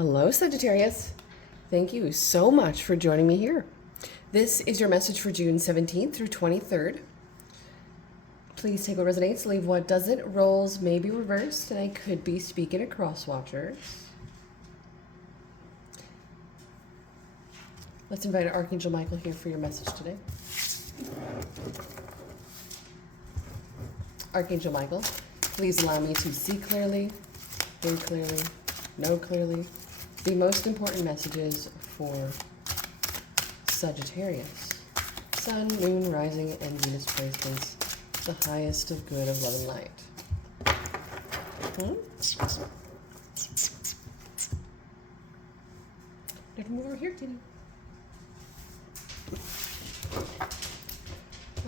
Hello, Sagittarius. Thank you so much for joining me here. This is your message for June 17th through 23rd. Please take what resonates, leave what doesn't. Roles may be reversed, and I could be speaking to cross-watchers. Let's invite Archangel Michael here for your message today. Archangel Michael, please allow me to see clearly, hear clearly, know clearly the most important messages for Sagittarius. Sun, Moon, Rising, and Venus placements. The highest of good of love and light. Need to move over here, Tina.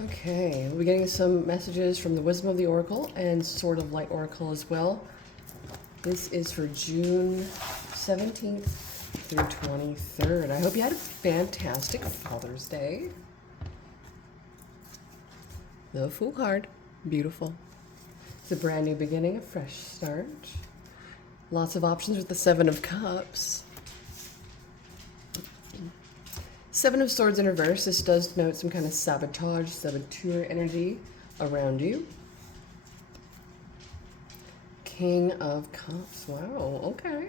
Okay, we're getting some messages from the Wisdom of the Oracle and Sword of Light Oracle as well. This is for June 17th through 23rd. I hope you had a fantastic Father's Day. The Fool card. Beautiful. It's a brand new beginning, a fresh start. Lots of options with the Seven of Cups. Seven of Swords in reverse. This does denote some kind of sabotage, saboteur energy around you. King of Cups. Wow, okay.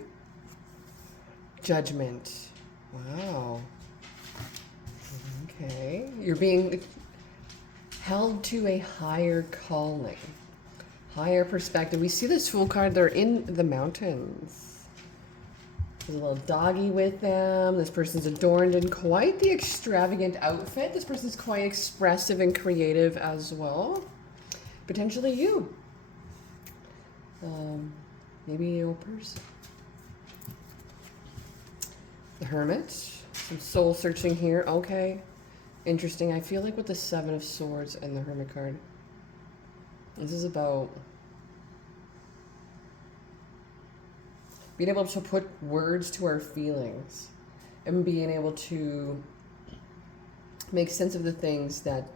Judgment. Wow. Okay. You're being held to a higher calling, higher perspective. We see this Fool card. They're in the mountains. There's a little doggy with them. This person's adorned in quite the extravagant outfit. This person's quite expressive and creative as well. Potentially you. Maybe your person. The Hermit. Some soul searching here. Okay. Interesting. I feel like with the Seven of Swords and the Hermit card, this is about being able to put words to our feelings and being able to make sense of the things that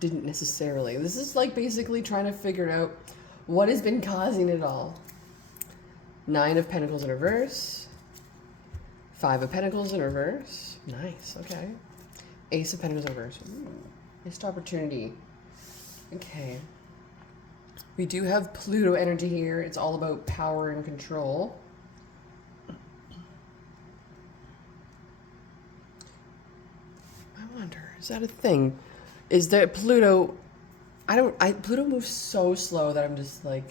didn't necessarily. This is like basically trying to figure out what has been causing it all. Nine of Pentacles in reverse. Five of Pentacles in reverse. Nice. Okay. Ace of Pentacles in reverse. Ooh, missed opportunity. Okay. We do have Pluto energy here. It's all about power and control. I wonder, is that a thing? Is that Pluto? Pluto moves so slow that I'm just like,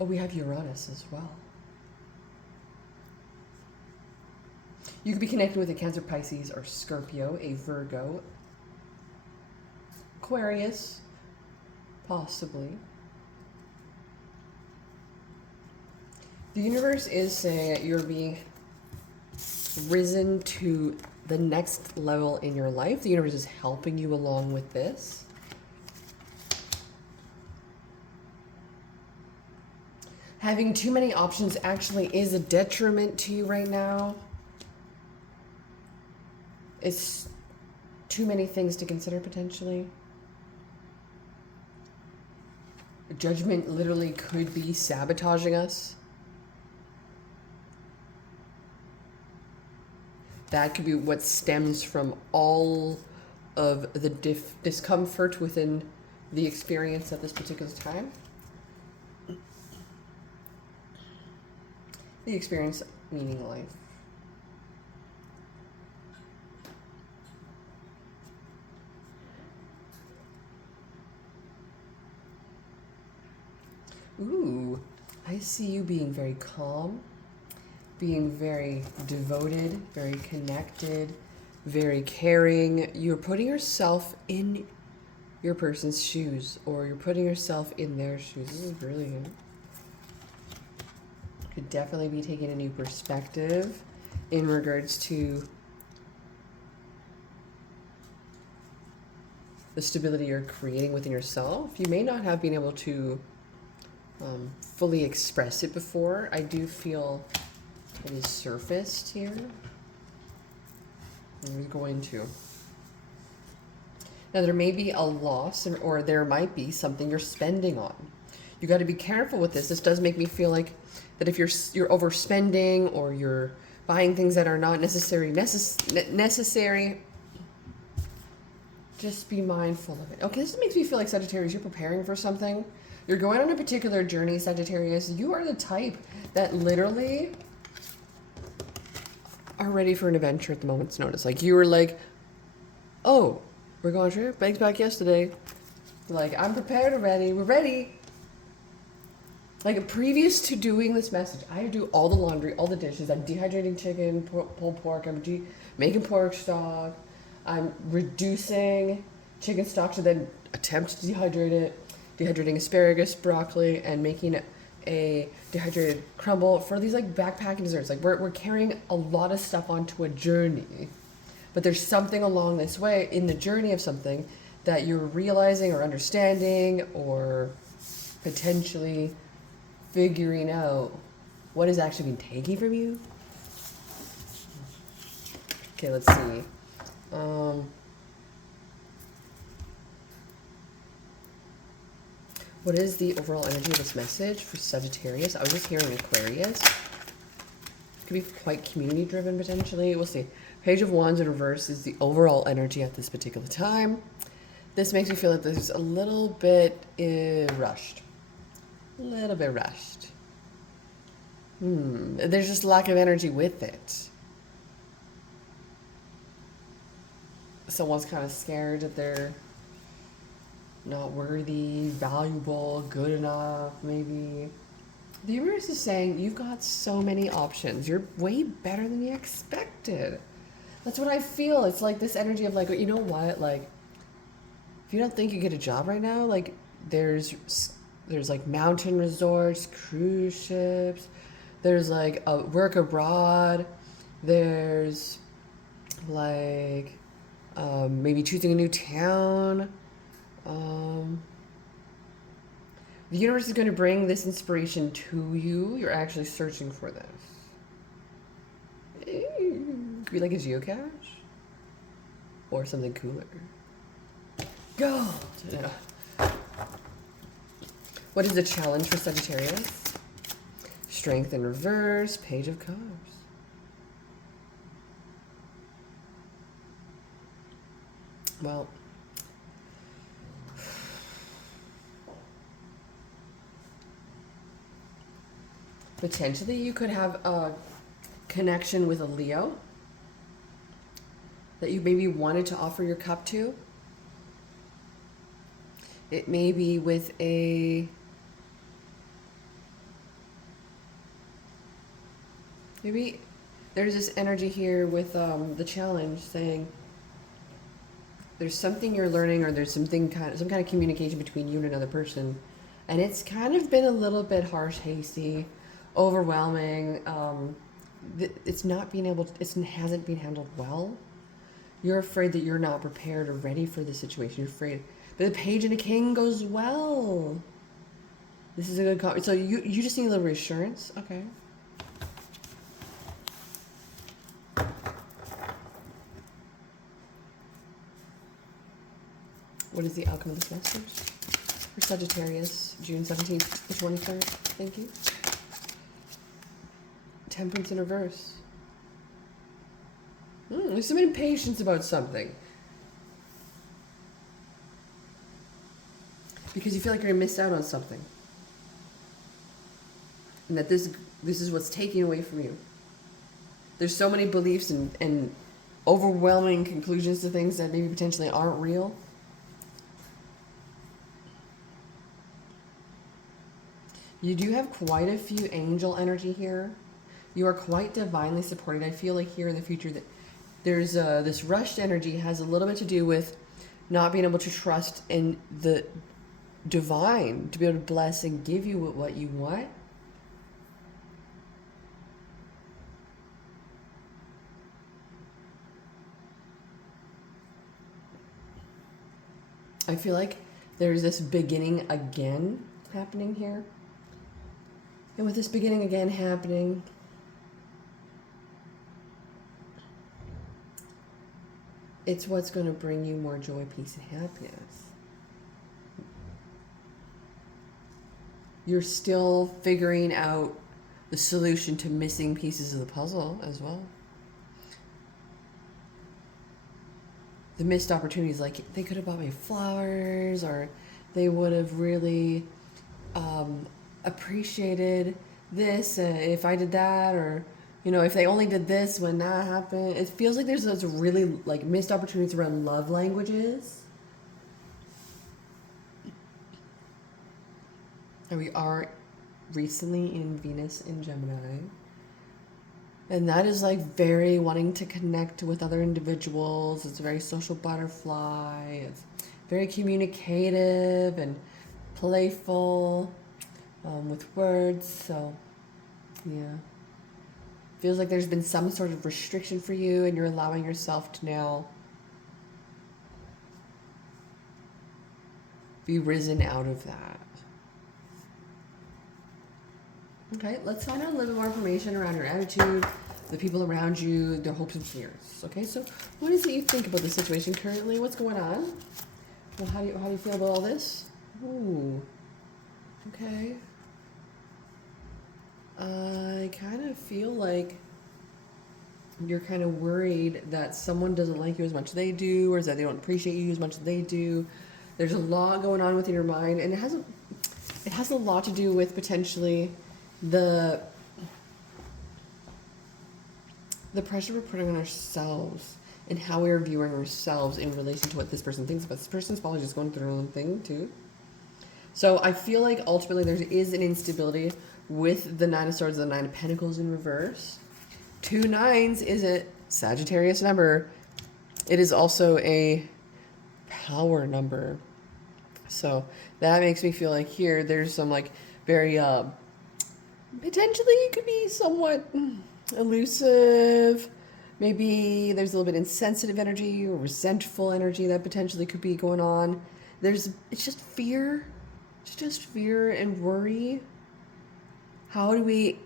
oh, we have Uranus as well. You could be connected with a Cancer, Pisces, or Scorpio, a Virgo, Aquarius, possibly. The universe is saying that you're being risen to the next level in your life. The universe is helping you along with this. Having too many options actually is a detriment to you right now. It's too many things to consider potentially. Judgment literally could be sabotaging us. That could be what stems from all of the discomfort within the experience at this particular time. The experience meaning life. Ooh, I see you being very calm, being very devoted, very connected, very caring. You're putting yourself in your person's shoes, or you're putting yourself in their shoes. This is brilliant. Could definitely be taking a new perspective in regards to the stability you're creating within yourself. You may not have been able to fully express it before. I do feel it is surfaced here. I'm going to. Now there may be a loss, or there might be something you're spending on. You got to be careful with this. This does make me feel like that if you're overspending or you're buying things that are not necessary, just be mindful of it. Okay, this makes me feel like, Sagittarius, you're preparing for something. You're going on a particular journey, Sagittarius. You are the type that literally are ready for an adventure at the moment's notice. Like, you were like, oh, we're going trip? Bags back yesterday. Like, I'm prepared already. We're ready. Like, previous to doing this message, I had to do all the laundry, all the dishes. I'm dehydrating chicken, pulled pork. I'm making pork stock. I'm reducing chicken stock to then attempt to dehydrate it. Dehydrating asparagus, broccoli, and making a dehydrated crumble for these like backpacking desserts. Like, we're carrying a lot of stuff onto a journey. But there's something along this way in the journey of something that you're realizing or understanding or potentially figuring out what has actually been taken from you. Okay, let's see. What is the overall energy of this message for Sagittarius? I was just hearing Aquarius. Could be quite community driven potentially. We'll see. Page of Wands in reverse is the overall energy at this particular time. This makes me feel like there's a little bit rushed. A little bit rushed. There's just lack of energy with it. Someone's kind of scared that they're not worthy, valuable, good enough, maybe. The universe is saying you've got so many options. You're way better than you expected. That's what I feel. It's like this energy of like, you know what? Like, if you don't think you get a job right now, like there's like mountain resorts, cruise ships. There's like a work abroad. There's like maybe choosing a new town. The universe is going to bring this inspiration to you. You're actually searching for this. Could be like a geocache or something cooler. Gold. Yeah. What is the challenge for Sagittarius? Strength in reverse, Page of Cups. Well, potentially you could have a connection with a Leo that you maybe wanted to offer your cup to. It may be with maybe there's this energy here with the challenge saying there's something you're learning, or there's some kind of communication between you and another person, and it's kind of been a little bit harsh, hasty, overwhelming. It's not being able to, it hasn't been handled well. You're afraid that you're not prepared or ready for the situation. You're afraid. But the Page and the King goes well. This is a good so you just need a little reassurance. Okay. What is the outcome of this message for Sagittarius, June 17th to 23rd? Thank you. Temperance in reverse. There's some impatience about something. Because you feel like you're going to miss out on something. And that this is what's taking away from you. There's so many beliefs and overwhelming conclusions to things that maybe potentially aren't real. You do have quite a few angel energy here. You are quite divinely supported. I feel like here in the future that there's this rushed energy has a little bit to do with not being able to trust in the divine to be able to bless and give you what you want. I feel like there's this beginning again happening here. And with this beginning again happening, it's what's going to bring you more joy, peace, and happiness. You're still figuring out the solution to missing pieces of the puzzle as well. The missed opportunities, like they could have bought me flowers, or they would have really appreciated this if I did that, or if they only did this when that happened. It feels like there's those really like missed opportunities around love languages. And we are recently in Venus in Gemini. And that is like very wanting to connect with other individuals. It's a very social butterfly. It's very communicative and playful with words. So, yeah. Feels like there's been some sort of restriction for you, and you're allowing yourself to now be risen out of that. Okay, let's find out a little bit more information around your attitude, the people around you, their hopes and fears. Okay, so what is it you think about the situation currently? What's going on? Well, how do you feel about all this? Ooh, okay. I kind of feel like you're kind of worried that someone doesn't like you as much as they do, or that they don't appreciate you as much as they do. There's a lot going on within your mind, and it has a lot to do with potentially the pressure we're putting on ourselves and how we're viewing ourselves in relation to what this person thinks. But this person's probably just going through their own thing too. So I feel like ultimately there is an instability with the Nine of Swords and the Nine of Pentacles in reverse. 2 9s is a Sagittarius number. It is also a power number. So that makes me feel like here there's some like very potentially it could be somewhat elusive. Maybe there's a little bit insensitive energy or resentful energy that potentially could be going on. It's just fear. It's just fear and worry. How do we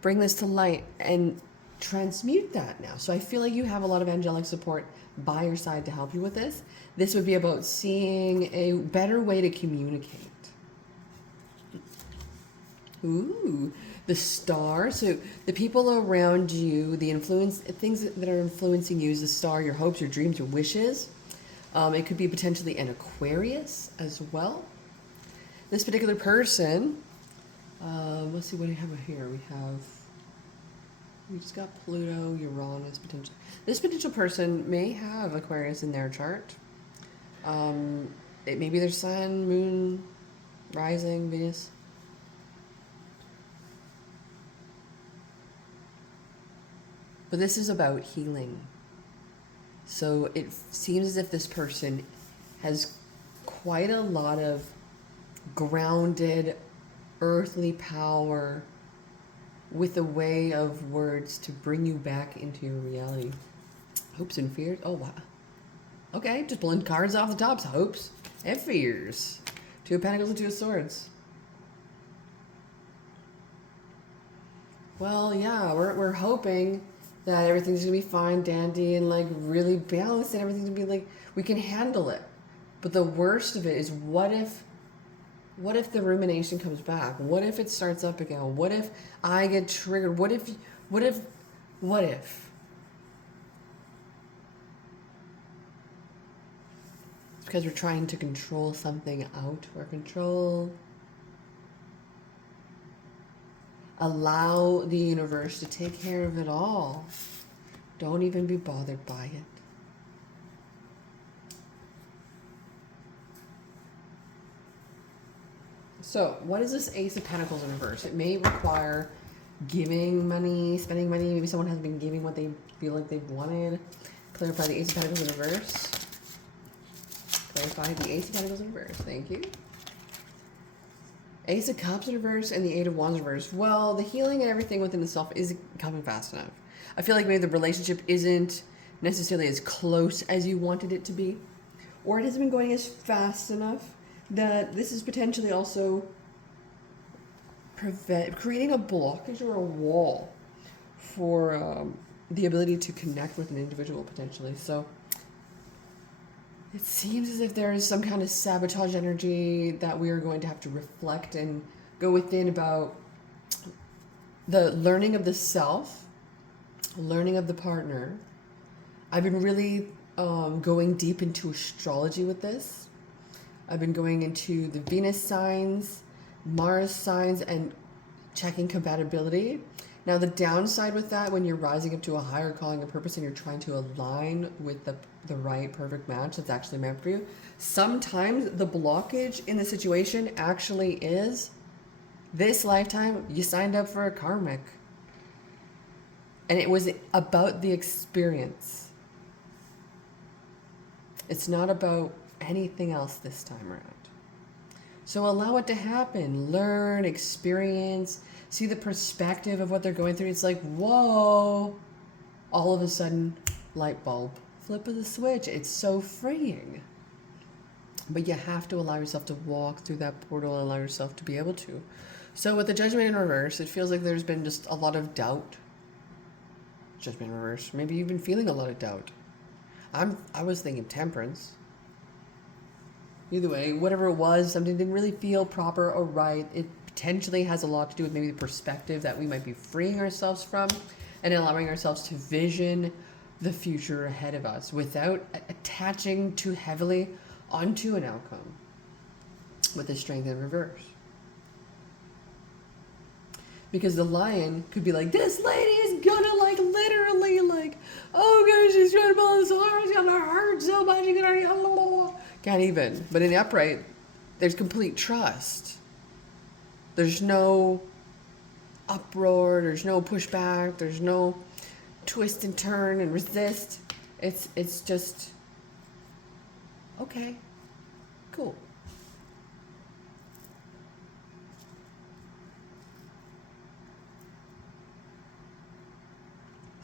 bring this to light and transmute that now? So I feel like you have a lot of angelic support by your side to help you with this. This would be about seeing a better way to communicate. Ooh, the star. So the people around you, the things that are influencing you is the star, your hopes, your dreams, your wishes. It could be potentially an Aquarius as well. This particular person, let's see what do we have here. We just got Pluto, Uranus, potential. This potential person may have Aquarius in their chart. It may be their sun, moon, rising, Venus. But this is about healing. So it seems as if this person has quite a lot of grounded earthly power with a way of words to bring you back into your reality. Hopes and fears. Oh, wow. Okay, just pulling cards off the tops. Hopes and fears. 2 of Pentacles and 2 of Swords. Well, yeah, we're hoping that everything's gonna be fine, dandy, and like really balanced, and everything's gonna be like we can handle it. But the worst of it is, what if the rumination comes back? What if it starts up again? What if I get triggered? What if? It's because we're trying to control something out or control. Allow the universe to take care of it all. Don't even be bothered by it. So, what is this Ace of Pentacles in reverse? It may require giving money, spending money. Maybe someone has been giving what they feel like they've wanted. Clarify the Ace of Pentacles in reverse. Clarify the Ace of Pentacles in reverse. Thank you. Ace of Cups in reverse and the Eight of Wands in reverse. Well, the healing and everything within the self isn't coming fast enough. I feel like maybe the relationship isn't necessarily as close as you wanted it to be, or it hasn't been going as fast enough that this is potentially also creating a blockage or a wall for the ability to connect with an individual potentially. So it seems as if there is some kind of sabotage energy that we are going to have to reflect and go within about the learning of the self, learning of the partner. I've been really going deep into astrology with this. I've been going into the Venus signs, Mars signs, and checking compatibility. Now, the downside with that, when you're rising up to a higher calling and purpose and you're trying to align with the right perfect match that's actually meant for you, sometimes the blockage in the situation actually is this lifetime you signed up for a karmic. And it was about the experience. It's not about anything else this time around. So allow it to happen. Learn, experience, see the perspective of what they're going through. It's like, whoa, all of a sudden, light bulb, flip of the switch. It's so freeing. But you have to allow yourself to walk through that portal and allow yourself to be able to. So with the Judgment in reverse, it feels like there's been just a lot of doubt. Judgment in reverse. Maybe you've been feeling a lot of doubt. I was thinking Temperance. Either way, whatever it was, something didn't really feel proper or right. It potentially has a lot to do with maybe the perspective that we might be freeing ourselves from and allowing ourselves to vision the future ahead of us without attaching too heavily onto an outcome with the Strength in reverse. Because the Lion could be like, this lady is gonna literally oh gosh, she's trying to pull this arm, it's gonna hurt so much, you're gonna can't even. But in the upright, there's complete trust. There's no uproar, there's no pushback, there's no twist and turn and resist. It's just okay, cool.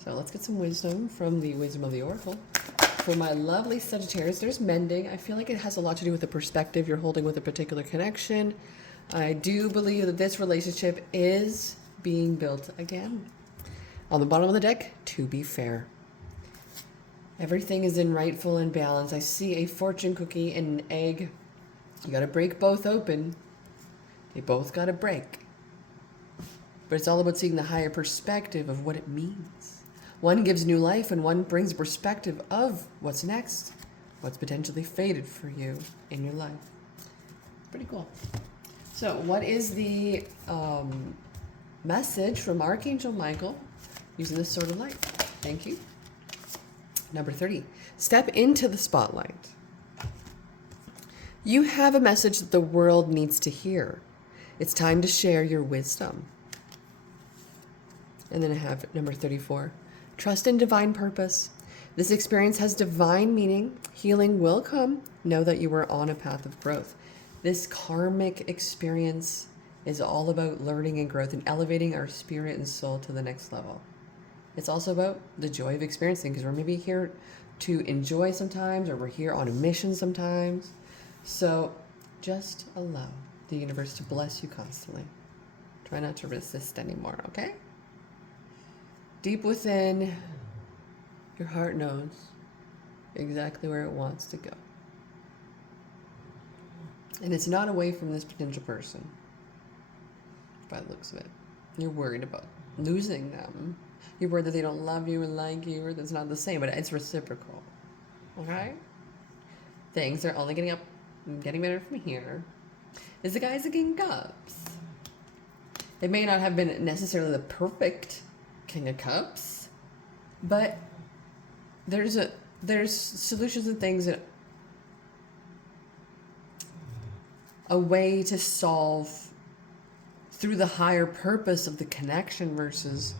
So let's get some wisdom from the Wisdom of the Oracle. For my lovely Sagittarius, there's mending. I feel like it has a lot to do with the perspective you're holding with a particular connection. I do believe that this relationship is being built again. On the bottom of the deck, to be fair. Everything is in rightful and balance. I see a fortune cookie and an egg. You got to break both open. They both got to break. But it's all about seeing the higher perspective of what it means. One gives new life and one brings perspective of what's next, what's potentially fated for you in your life. Pretty cool. So what is the message from Archangel Michael using this Sword of Light? Thank you. Number 30, step into the spotlight. You have a message that the world needs to hear. It's time to share your wisdom. And then I have number 34. Trust in divine purpose. This experience has divine meaning. Healing will come. Know that you are on a path of growth. This karmic experience is all about learning and growth and elevating our spirit and soul to the next level. It's also about the joy of experiencing, because we're maybe here to enjoy sometimes, or we're here on a mission sometimes. So just allow the universe to bless you constantly. Try not to resist anymore, okay? Deep within, your heart knows exactly where it wants to go. And it's not away from this potential person, by the looks of it. You're worried about losing them. You're worried that they don't love you and like you, or that's not the same, but it's reciprocal. Okay? Things are only getting better from here. Is the Guys of King Cups. It may not have been necessarily the perfect King of Cups, but there's solutions and things that a way to solve through the higher purpose of the connection versus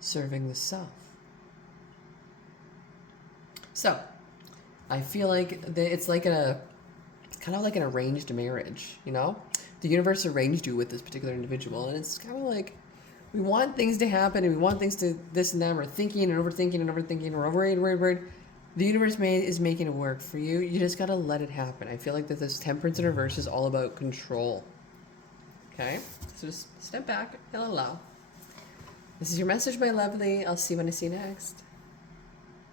serving the self. So I feel like it's like kind of like an arranged marriage, you know? The universe arranged you with this particular individual, and it's kind of like we want things to happen, and we want things to this and that. We're thinking and overthinking and overthinking. We're worried. The universe is making it work for you. You just got to let it happen. I feel like that this Temperance in reverse is all about control. Okay? So just step back and allow. This is your message, my lovely. I'll see you when I see you next.